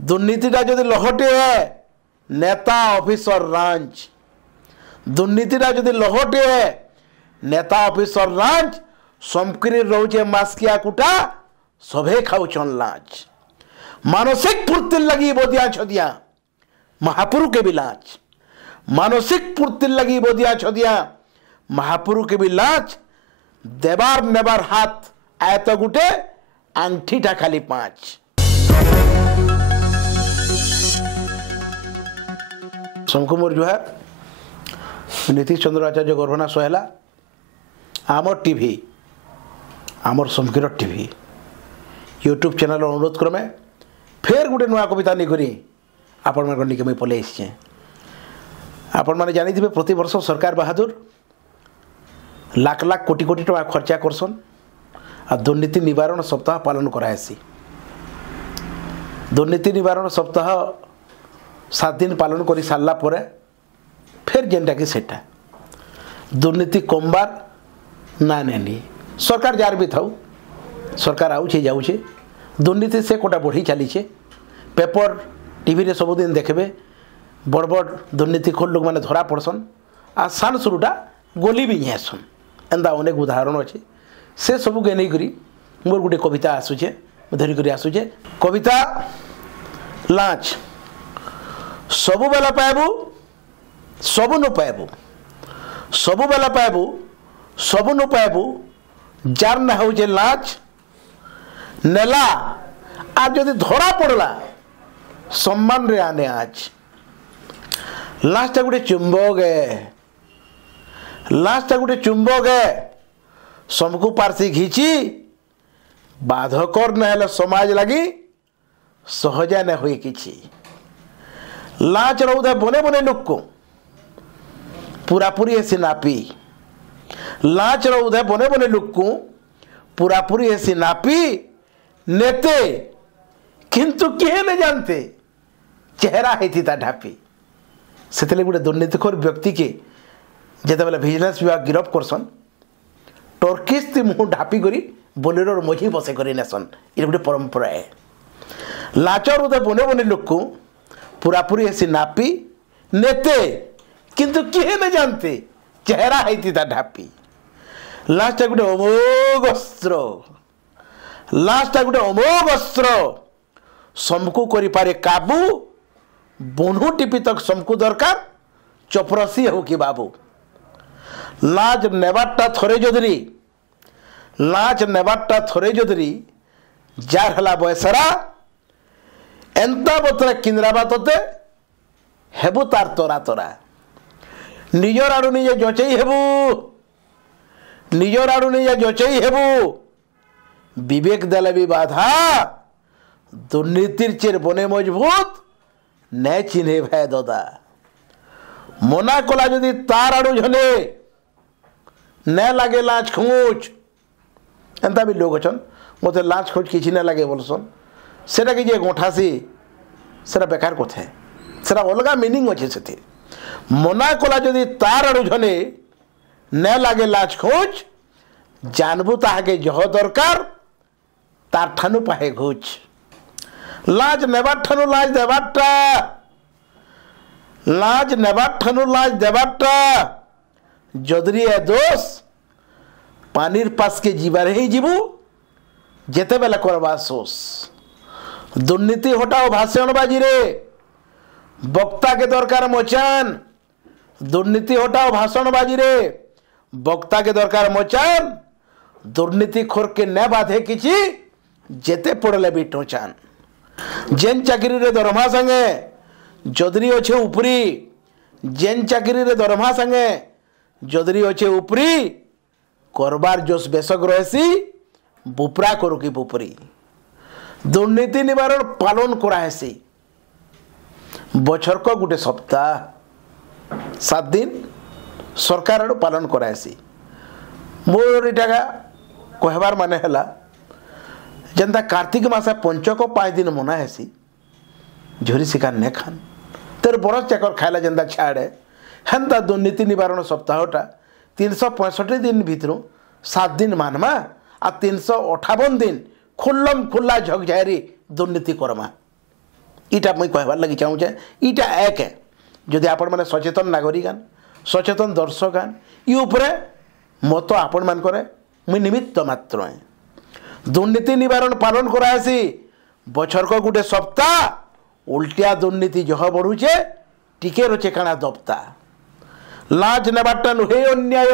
दुर्नीतिटा जदि लहटे है नेता ऑफिसर रांच, दुर्नीतिटा जदि लहटे है नेता ऑफिसर रांच समकरी रोचे मास्किया कुटा सभे खाऊचन लांच। मानसिक पूर्ति लगी बोदिया छदिया महापुरु के भी लांच, मानसिक पूर्ति लगी बोदिया छदिया महापुरु के भी लांच। देबार नेबार हाथ आए तो गुटे अंगठीटा खाली 5। शंकुमोर जो है नीतीश चंद्र आचार्य गर्भना सहला आमर टीवी आमर समकीर टीवी यूट्यूब चैनल अनुरोध क्रमे फेर गोटे नुआ कविता नहीं आपण मान निके मुझे पलि आसी। आपण मैंने जानी थे प्रति वर्ष सरकार बहादुर लाख लाख कोटी कोटी टका खर्चा करसन आ दुर्नीति निवारण सप्ताह पालन कराएसी। दुर्नीति निवारण सप्ताह 7 दिन पालन कर सारा पर फिर जेनटा कि सेटा दुर्नीति कमबार ना नहीं सरकार जार भी थाउ सरकार आउछे जाउछे दुर्नीति से कोटा बढ़ी चलीछे। पेपर टीवी रे सबुदिन देखबे बड़ बड़ दुर्नीति खोल लोक मैंने धरा पड़सन आ सान सुरुटा गोली भी हेसन एंता अनेक उदाहरण अच्छे से सबू के नहीं करी मोर गोटे कविता आसुचे धरिक आसुचे। कविता लांच सबु बेला पाइबू सबु न पाइबू सबु बेला पाइबू सबु न पाइबू जार ना हो लांच नेला आज जदि धरा पड़ला सम्मान रे आने आज लास्टा गोटे चुंबक है लास्टा गोटे चुंबक है समकु पार्सी घिची बाधकर न समाज लगी सहजा न हुए किछि लाच रौदे बने बने लोक को पूरा पूरी ऐसी नापी लाच रौदे बने बने लोक को पूरा पूरी ऐसी नापी नेते किंतु किए न जानते चेहरा है ता ढापी से गोटे दुर्नीतिखोर व्यक्ति के जिते बेले विजिलेंस विभाग गिरफ करसन टर्किश मुँह ढापी करी बोलेरो मझी बसे कर नेसन ये गोटे परंपरा है। लाचर उदे बने बने लोक को पूरा पूरी ऐसी नापी नेते किंतु किए न जानते चेहरा है ता ढापी लास्ट गोटे अमोघ अस्त्र लास्ट गोटे अमोघ अस्त्र समकु करि पारे काबू बन्हू टिपी तक समकु दरकार चपरसी हो कि बाबू लाज नेबारटा थरे जदरी लाज नेबारटा थरे जदरी जार हला बयसरा एंता बतरा किंद्राबा तोते हेबु तार तोरा तोरा निजर आड़ू निजे जचई हेबु निजर आड़ू निजे जचई हेबु विवेक देले भी बाधा दुर्नीतिर चेर बने मजबूत न चिन्हे भय ददा मना कला जदि तार आड़ू झले न लगे लाच खोच एंता भी लोग अच्छन मत लाच खोज किसी न लगे बोलसन सेटा कि गोठासी सेटा बेकार कथे सेटा अलग मीनिंग अच्छे से मना कला जदि तार आड़ू झले न लगे लाच खोज जानबू ताके जह दरकार तार ठानु पाहे घोच लाज नेबार ठानु लाज देबारटा लाज नेबार ठानु लाज देबारटा जदरी ए दोष पानीर पास के जीवार ही जीवू जेते बेला करवा सोस दुर्नीति हटाओ भाषण बाजी रे वक्ता के दरकार मचान दुर्नीति हटाओ भाषण बाजी रे वक्ता के दरकार मचान दुर्नीति खोर के न बाधे किछि जेते पड़ले भी टोचान जेन चाकरी रे दरमा संगे जदरी अच्छे उपरी जेन चाकरी रे दरमा संगे जदरी अच्छे उपरी करबार जोश बेसक रहसी बुपरा करू कि बुपरी दुर्नीति निवारण पालन करासी बछर को गोटे सप्ताह 7 दिन सरकार आड़ पालन करासी मोर इटा कहबार माने हला जनता कार्तिक मासा पंचक 5 दिन मना हेसी झोरी शिकार ने खान तेर बरस चाकर खाइला जनता छाड़े हेन्ता दुर्नीति निवारण सप्ताहटा 365 दिन भितर 7 दिन मानमा आ 358 दिन खुल्लम खुल्ला झकझारी दुर्नीति करमा इटा मुई कहबार लगी चाहूँचे इटा एक है जदि आपण मैंने सचेतन नागरिक सचेतन दर्शक ये मत आपण मान मुई निमित्त मात्र है दुर्नीति निवारण पालन करासी बछर को गोटे सप्ताह उल्टिया दुर्नीति जह बढ़ुचे टिके रोचे काना दबता लाज नेबाटा नुहे अन्याय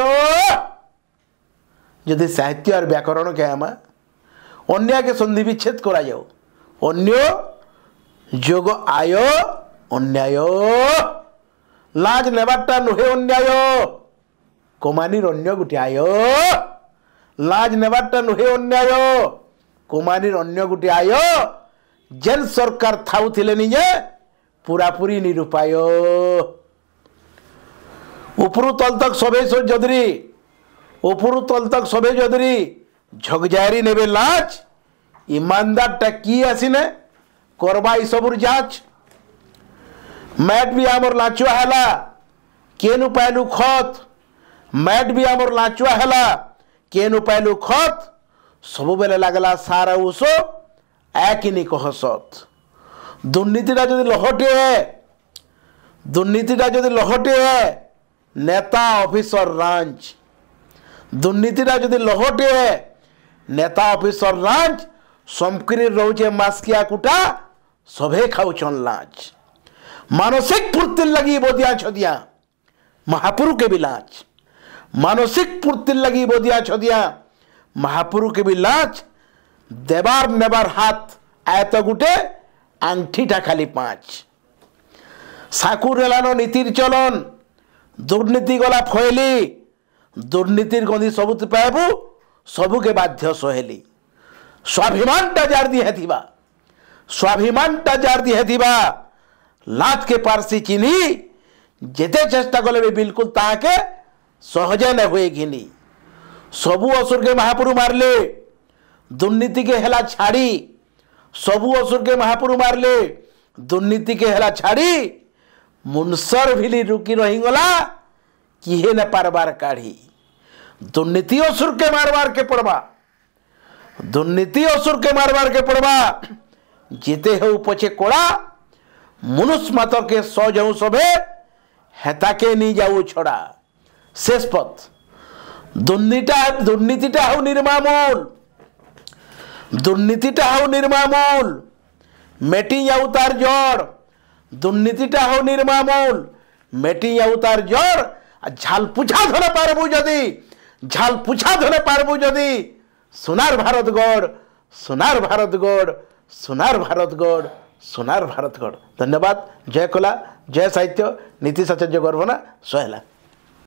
जदि साहित्य और व्याकरण के आम अन्याय के संधि विच्छेद करा जाओ अन्य जोग आय अन्याय लाज नेबाटा नुहे अन्याय कोमानी अन्य गोटे आय लाज नेबाटा नुहे अन्याय कोमानी अन्य गोटे आय जेन सरकार थाउथिले निजे पूरापूरी निरुपाय उपरु तल तक सबे जदरी उपरु तल तक सबे जदरी झगजारी नेबे लाज ईमानदार टा की आसीने करबा ई सबुर जांच मैट भी आमर लाचुआ हैला केनु पाइलु खत मैट भी आमर लाचुआ हैला केनु पाइलु खत सब बेले लागला सारा उस एकिनी कहसत दुर्नीतिटा जदि लहटे है दुर्नीतिटा जदि लहटे है नेता ऑफिसर रांच दुर्नीतिटा जदि लहटे है नेता ऑफिसर रांच समक्री रोचे मास्किया कुटा सभे खाऊचन लाच मानसिक पूर्ति लगी बोदिया छदिया महापुरु के भी लाच मानसिक पूर्ति लगी बोदिया छदिया महापुरु के भी लाच देबार नेबार हाथ आए तो गुटे आंगठीटा खाली 5 साकुर हेलानो नीतिर चलन दुर्नीति गला फैली दुर्नीतिर गंधी सबुत पाइबू सबू के बाध्य सहेली स्वाभिमानटा जार दिहे थिबा स्वाभिमानटा जार दिहे थिबा लात के पारसी चिन्ही जेते चेष्टा कले भी बिल्कुल ताके सहजे न हुए घिनी सबू असुर के महापुरु मारले दुर्नीति के हेला छाड़ी सबू असुर के महापुरु मारले दुर्नीति के हेला छाड़ी मुनसर भिली रुकी रहीगला किहे न पारबार काढ़ी दुर्नीति असुर के मारबार के पड़वा दुर्नीति असुर के मारबार के पड़वा जीते हो पछे कोड़ा मनुष्य मातर के सौ जाऊ सबे हेता के नहीं जाऊ छोड़ा शेष पथ दुर्नीतिटा हो निर्मामूल दुर्नीतिटा हो निर्मामूल मेटी जाऊ तार जड़ दुर्नीतिटा हो निर्मामूल मेटी जाऊ तार जड़ झाल पुछा धरे पारबू जदि झाल पुछा धरे पारबू जदि सोनार भारत गढ़ सोनार भारत गढ़ सोनार भारत गढ़ सोनार भारत गढ़। धन्यवाद। जय कला जय साहित्य नीतीश आचार्य गर्भना सोहेला।